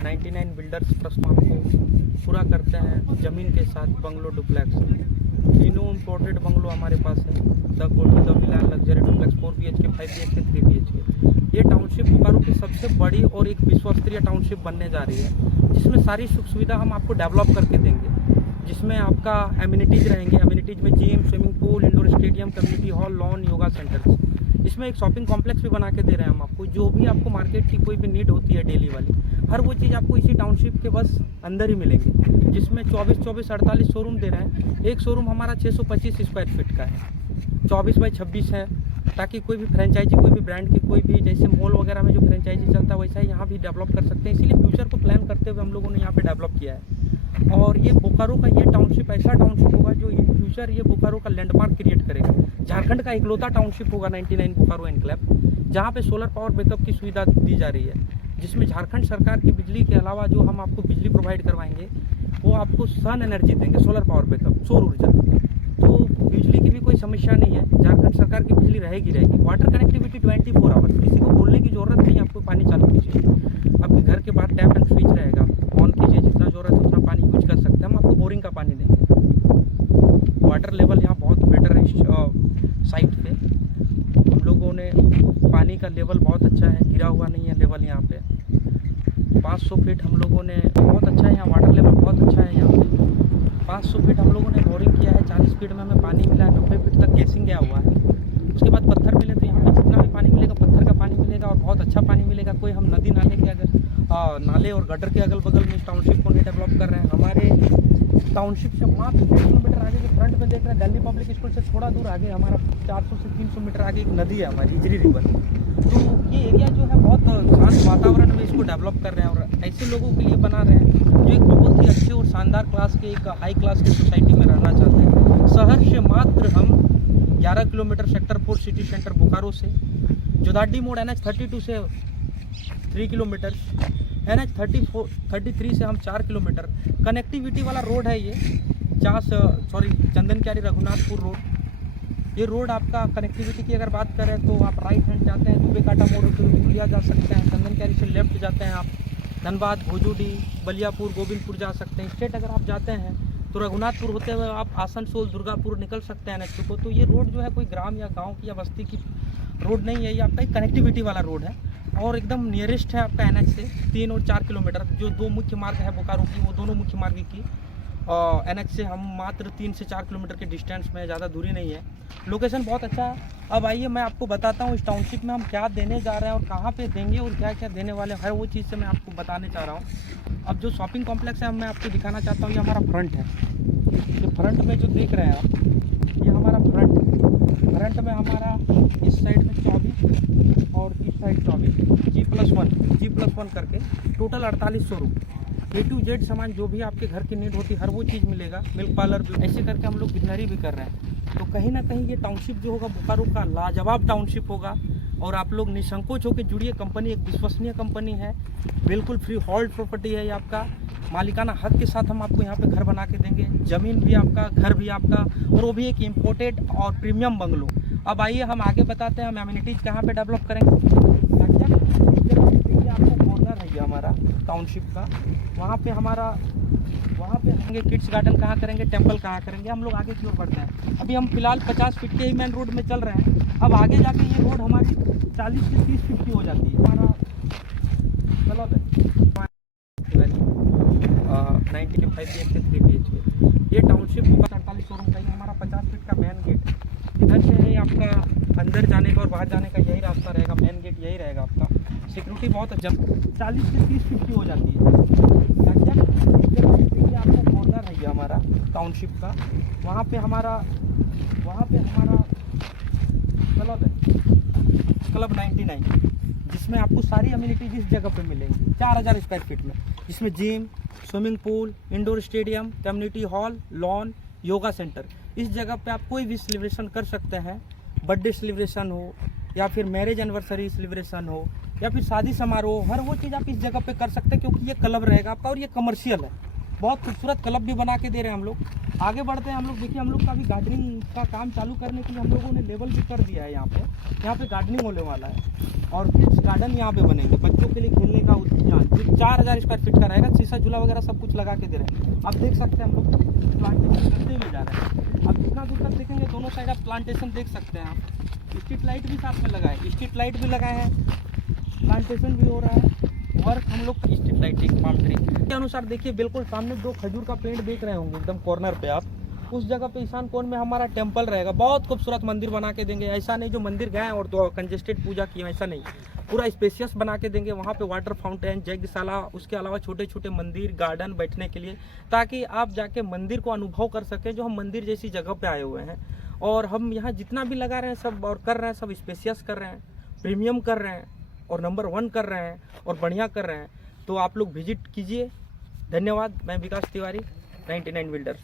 99 builders trust में आपको पूरा करते हैं ज़मीन के साथ बंगलो डुप्लेक्स। तीनों इम्पोर्टेड बंगलो हमारे पास है। द कोठी the villa luxury duplex 4 BHK 5 BHK 3 BHK। ये टाउनशिप बोकारो की सबसे बड़ी और एक विश्वस्तरीय टाउनशिप बनने जा रही है, जिसमें सारी सुख सुविधा हम आपको डेवलप करके देंगे। जिसमें आपका एमिनिटीज़ रहेंगे। एमिनिटीज़ में gym, swimming pool, indoor stadium, community hall, lawn, yoga centres. इसमें एक शॉपिंग कॉम्प्लेक्स भी बना के दे रहे हैं हम आपको। जो भी आपको मार्केट की कोई भी नीड होती है डेली वाली, हर वो चीज़ आपको इसी टाउनशिप के बस अंदर ही मिलेंगे। जिसमें 24 48 शोरूम दे रहे हैं। एक शोरूम हमारा 625 स्क्वायर फीट का है, 24 बाई 26 है, ताकि कोई भी फ्रेंचाइजी, कोई भी ब्रांड की, कोई भी जैसे मॉल वगैरह में जो फ्रेंचाइजी चलता है वैसा ही यहाँ भी डेवलप कर सकते हैं। इसीलिए फ्यूचर को प्लान करते हुए हम लोगों ने यहाँ पे डेवलप किया है। और ये बोकारो का ये टाउनशिप ऐसा टाउनशिप होगा जो इन फ्यूचर ये बोकारो का लैंडमार्क क्रिएट करेगा। झारखंड का इकलौता टाउनशिप होगा 99 बोकारो एनक्लेव, जहाँ पे सोलर पावर बैकअप की सुविधा दी जा रही है। जिसमें झारखंड सरकार की बिजली के अलावा जो हम आपको बिजली प्रोवाइड करवाएंगे वो आपको सन एनर्जी देंगे, सोलर पावर बैकअप, सौर ऊर्जा। तो बिजली की भी कोई समस्या नहीं है, झारखंड सरकार की बिजली रहेगी। वाटर कनेक्टिविटी 24 आवर्स, किसी को बोलने की जरूरत नहीं है। आपको पानी चालू कीजिए, आपके घर के बाहर टैप एंड स्विच रहेगा, ऑन कीजिए, जितना ज़रूरत है उतना पानी यूज कर सकते हैं। हम आपको बोरिंग का पानी देंगे। वाटर लेवल यहाँ बहुत बेटर है। इस साइट पे हम लोगों ने पानी का लेवल बहुत अच्छा है, गिरा हुआ नहीं है लेवल यहाँ पे। 500 फीट हम लोगों ने, बहुत अच्छा है यहाँ, वाटर लेवल बहुत अच्छा है यहाँ पे। 500 फीट हम लोगों ने बोरिंग किया है, 40 फीट में हमें पानी मिला है, 90 फीट तक केसिंग गया हुआ है। उसके बाद पत्थर मिले, तो यहाँ पे जितना भी पानी मिलेगा पत्थर का पानी मिलेगा और बहुत अच्छा पानी मिलेगा। कोई हम नदी नाले के अगर नाले और गटर के अगल बगल में इस टाउनशिप को नहीं डेवलप कर रहे हैं। हमारे टाउनशिप से मात्र 1 किलोमीटर आगे जो फ्रंट में देख रहे हैं, दिल्ली पब्लिक स्कूल से थोड़ा दूर आगे हमारा 400 से 300 मीटर आगे एक नदी है हमारी, इजरी रिवर। तो ये एरिया जो है बहुत शांत वातावरण में इसको डेवलप कर रहे हैं और ऐसे लोगों के लिए बना रहे हैं जो एक बहुत ही अच्छे और शानदार क्लास के, एक हाई क्लास की सोसाइटी में रहना चाहते हैं। शहर से मात्र हम 11 kilometre sector 4 city centre Bokaro से, जोदाड्डी मोड़ NH 32 से 3 किलोमीटर, NH 33 से हम 4 किलोमीटर कनेक्टिविटी वाला रोड है ये। चंदनक्यारी रघुनाथपुर रोड। ये रोड आपका कनेक्टिविटी की अगर बात करें तो आप राइट हैंड जाते हैं दुबे काटा मोड़ होते हुए पुलिया जा सकते हैं। चंदनक्यारी से लेफ्ट जाते हैं आप धनबाद, भोजूडी, बलियापुर, गोविंदपुर जा सकते हैं। स्ट्रेट अगर आप जाते हैं तो रघुनाथपुर होते हुए आप आसनसोल, दुर्गापुर निकल सकते हैं NH को। तो ये रोड जो है कोई ग्राम या गांव की या बस्ती की रोड नहीं है, ये आपका एक कनेक्टिविटी वाला रोड है और एकदम नियरेस्ट है आपका NH से 3 और 4 किलोमीटर। जो 2 मुख्य मार्ग है बोकारो की, वो दोनों मुख्य मार्ग की NH से हम मात्र 3 से 4 किलोमीटर के डिस्टेंस में, ज़्यादा दूरी नहीं है। लोकेशन बहुत अच्छा है। अब आइए मैं आपको बताता हूँ इस टाउनशिप में हम क्या देने जा रहे हैं और कहाँ पे देंगे और क्या क्या देने वाले हैं, हर वो चीज़ से मैं आपको बताने चाह रहा हूँ। अब जो शॉपिंग कॉम्प्लेक्स है मैं आपको दिखाना चाहता हूँ, ये हमारा फ्रंट है। ये फ्रंट में जो देख रहे हैं आप, ये हमारा फ्रंट है। फ्रंट में हमारा इस साइड में 24 और इस साइड 24, G+1 करके total 48 showroom. A to Z सामान जो भी आपके घर की नीड होती है हर वो चीज़ मिलेगा। मिल्क पार्लर, ऐसे करके हम लोग बिजनरी भी कर रहे हैं। तो कहीं ना कहीं ये टाउनशिप जो होगा बोकारो का लाजवाब टाउनशिप होगा और आप लोग निसंकोच होकर जुड़िए। कंपनी एक विश्वसनीय कंपनी है, बिल्कुल फ्री होल्ड प्रॉपर्टी है ये आपका। मालिकाना हक के साथ हम आपको यहाँ पे घर बना के देंगे, ज़मीन भी आपका, घर भी आपका, और वो भी एक इम्पोर्टेड और प्रीमियम बंगलो। अब आइए हम आगे बताते हैं हम एमिनिटीज़ कहाँ पे डेवलप करेंगे। आपको कॉर्नर है ये हमारा टाउनशिप का, वहाँ पे हमें किड्स गार्डन कहाँ करेंगे, टेंपल कहाँ करेंगे, हम लोग आगे की ओर बढ़ते हैं। अभी हम फिलहाल 50 फीट के ही मेन रोड में चल रहे हैं। अब आगे जाके ये रोड हमारी 40 से 30 फीट की हो जाती है। हमारा क्लब है 95 BHK 3 BHK। ये टाउनशिप होगा 48 शोरूम का, ये हमारा 50 फीट का मेन गेट है। इधर से है आपका अंदर जाने का और बाहर जाने का यही रास्ता रहेगा, मेन गेट यही रहेगा आपका। सिक्योरिटी बहुत अच्छा, 40 से 30 फीट की हो जाती है। आपको कॉर्नर है ये हमारा टाउनशिप का, वहाँ पे हमारा क्लब है, क्लब 99, जिसमें आपको सारी अम्यूनिटीज इस जगह पे मिलेंगी 4000 स्क्वायर फीट में। जिसमें gym, swimming pool, indoor stadium, community hall, lawn, yoga centre. इस जगह पे आप कोई भी सेलिब्रेशन कर सकते हैं, बर्थडे सेलिब्रेशन हो या फिर मैरिज एनिवर्सरी सेलिब्रेशन हो या फिर शादी समारोह, हर वो चीज़ आप इस जगह पे कर सकते हैं क्योंकि ये क्लब रहेगा आपका और ये कमर्शियल है। बहुत खूबसूरत क्लब भी बना के दे रहे हैं हम लोग। आगे बढ़ते हैं हम लोग। देखिए हम लोग का भी गार्डनिंग का काम चालू करने के लिए हम लोगों ने लेवल भी कर दिया है। यहाँ पे गार्डनिंग होने वाला है और किड्स गार्डन यहाँ पे बनेंगे, बच्चों के लिए खेलने का उद्यान। 4000 स्क्वायर फीट का रहेगा, शीशा झूला वगैरह सब कुछ लगा के दे रहे हैं। आप देख सकते हैं हम लोग प्लांटेशन करते हुए जा रहे हैं। अब जितना दूर तक देखेंगे दोनों साइड आप प्लांटेशन देख सकते हैं। आप स्ट्रीट लाइट भी साथ में लगाए, स्ट्रीट लाइट भी लगाए हैं, प्लांटेशन भी हो रहा है। वर्क हम लोग स्ट्रीट लाइटिंग पाम ट्री के अनुसार। देखिए बिल्कुल सामने 2 खजूर का पेड़ देख रहे होंगे एकदम कॉर्नर पे आप, उस जगह पे ईशान कोण में हमारा टेम्पल रहेगा। बहुत खूबसूरत मंदिर बना के देंगे। ऐसा नहीं जो मंदिर गए और तो कंजेस्टेड पूजा की, ऐसा नहीं, पूरा स्पेशियस बना के देंगे। वहाँ पे वाटर फाउंटेन, यज्ञशाला, उसके अलावा छोटे छोटे मंदिर, गार्डन बैठने के लिए, ताकि आप जाके मंदिर को अनुभव कर सकें जो हम मंदिर जैसी जगह पे आए हुए हैं। और हम यहाँ जितना भी लगा रहे हैं सब और कर रहे हैं, सब स्पेशियस कर रहे हैं, प्रीमियम कर रहे हैं और नंबर 1 कर रहे हैं और बढ़िया कर रहे हैं। तो आप लोग विजिट कीजिए। धन्यवाद। मैं विकास तिवारी, 99 बिल्डर्स।